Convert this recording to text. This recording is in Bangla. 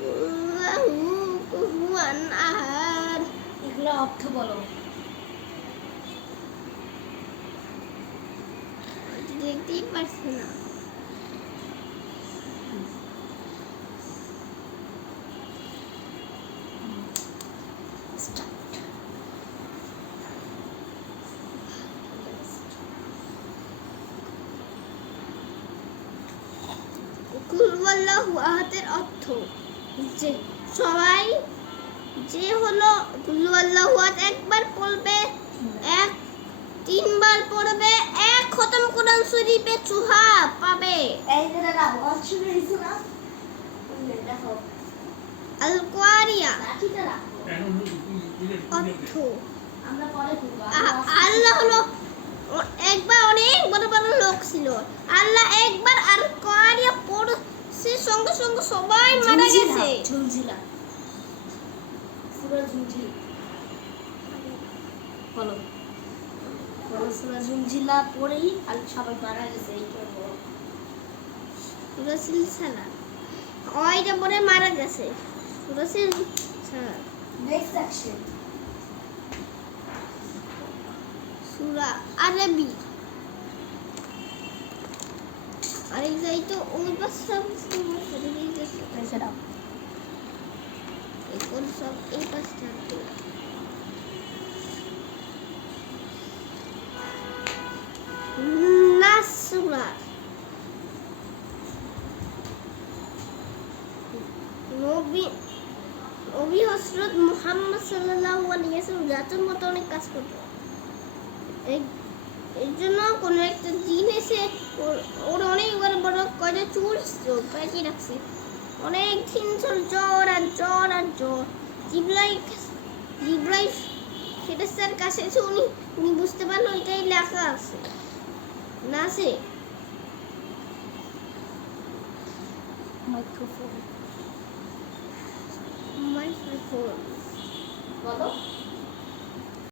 আল্লাহু কুফুয়ান আহাদ। এগুলো অর্থ বলো। দেখতেই পারছি না। কুল আল্লাহু আহাদের অর্থ যে সবাই যে হলো কুল আল্লাহু আহাদ একবার পড়বে, এক তিনবার পড়বে, এক খতম কোরআন শরীফে সুহাব পাবে। এই যে দাদা অর্থ হইছে না, দেখো আল কোয়ারিয়া লাঠিটা রাখো। অর্থ আমরা পরে পড়বো। আল্লাহ হলো একবার অনেক বড় বড় লোক ছিল, আল্লাহ একবার আল কোয়ারিয়া পড়ছে সঙ্গে সঙ্গে সবাই মারা গেছে। ঝুলঝিলা সূরা ঝুলঝিলা বলো। বলো সূরা ঝুলঝিলা পড়েই আর সবাই মারা গেছে। এইটা বলো। সূরা সিলসিলা ওইটা পড়ে মারা গেছে। সূরা সিলসিলা। নেক্সট সেকশন সূরা আরবি। আরেক যাই তো ওই পাশটা রেখে দাও। এই কোন সব এই পাশটা নাস সূরা। নবী হযরত মুহাম্মদ সাল্লাল্লাহু আলাইহি ওয়াসাল্লাম জাতির মতো অনেক কাজ করতো। এর জন্য কোন একটা জিন এসে ওর অনেক বড় বড় কয়টা চুল পেঁচে রাখছে। অনেক দিন চল জ্বর আর জ্বর আর জ্বর। জিব্রাইল ফেরেশতার কাছে এসে উনি বুঝতে পারলো এটাই লেখা আছে না আছে। মাইক্রোফোন মাইক্রোফোন বলো।